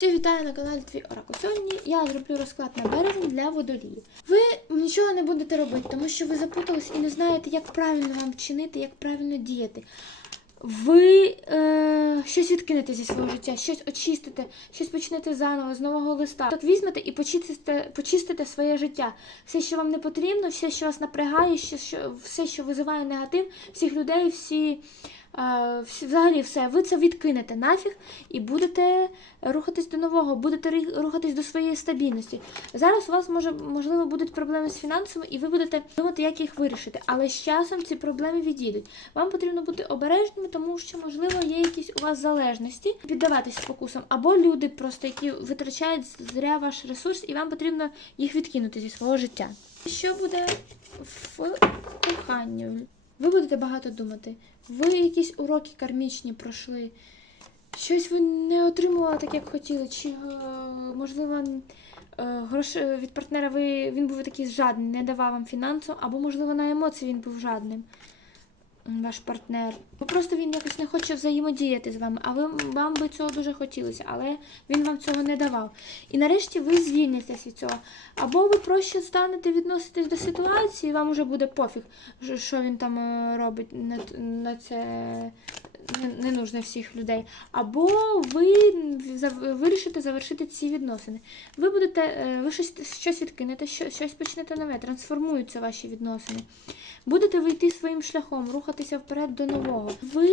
Всіх вітаю на каналі Твій Оракул. Сьогодні я зроблю розклад на березень для водолії. Ви нічого не будете робити, тому що ви запутались і не знаєте, як правильно вам вчинити, як правильно діяти. Ви е, щось відкинете зі свого життя, щось очистите, щось почнете заново, з нового листа. Так візьмете і почистите, почистите своє життя. Все, що вам не потрібно, все, що вас напрягає, все, що визиває негатив, всіх людей, всі, взагалі все. Ви це відкинете нафіг і будете рухатись до нового, будете рухатись до своєї стабільності. Зараз у вас може можливо будуть проблеми з фінансами, і ви будете думати, як їх вирішити. Але з часом ці проблеми відійдуть. Вам потрібно бути обережними, тому що можливо є якісь у вас залежності, піддаватись спокусам, або люди, просто які витрачають зря ваш ресурс, і вам потрібно їх відкинути зі свого життя. Що буде в коханні? Ви будете багато думати. Ви якісь уроки кармічні пройшли. Щось ви не отримували так, як хотіли, чи е, можливо е, гроші від партнера ви він був такий жадний, не давав вам фінансу, або можливо на емоції він був жадним. Ваш партнер. Бо просто він якось не хоче взаємодіяти з вами, а ви вам би цього дуже хотілося, але він вам цього не давав. І нарешті ви звільнитесь від цього. Або ви проще станете відноситись до ситуації, вам уже буде пофіг, що- що він там е, робить на, на це не, нужно всіх людей. Або ви вирішите завершити ці відносини. Ви будете, е, ви щось, щось відкинете, щось почнете нове, трансформуються ваші відносини. Будете вийти своїм шляхом, рухатися вперед до нового. Ви,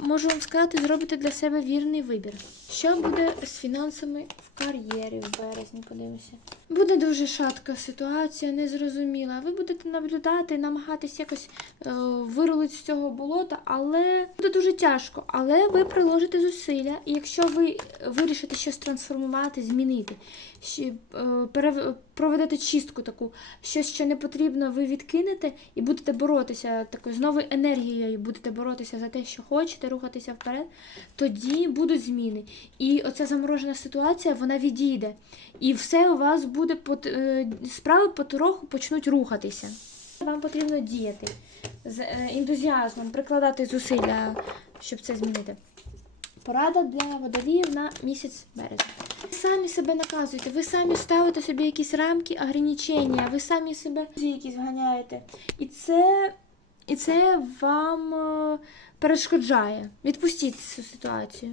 можу вам сказати, зробите для себе вірний вибір. Що буде з фінансами в кар'єрі в березні? Подивимося. Буде дуже шатка ситуація, незрозуміла. Ви будете наблюдати, намагатись якось е, вирулити з цього болота, але буде дуже тяжко. Але ви приложите зусилля, і якщо ви вирішите щось трансформувати, змінити, е, проведете чистку таку, щось, що не потрібно, ви відкинете і будете боротися такою з новою енергією, будете боротися за те, що хочете, рухатися вперед, тоді будуть зміни. І оця заморожена ситуація вона відійде. І все у вас буде е, справи потроху почнуть рухатися. Вам потрібно діяти з е, ентузіазмом, прикладати зусилля, щоб це змінити. Порада для водоліїв на місяць березня. Ви самі себе наказуєте, ви самі ставите собі якісь рамки, ограничення, ви самі себе якісь вганяєте. І це, і це вам е, перешкоджає. Відпустіть цю ситуацію.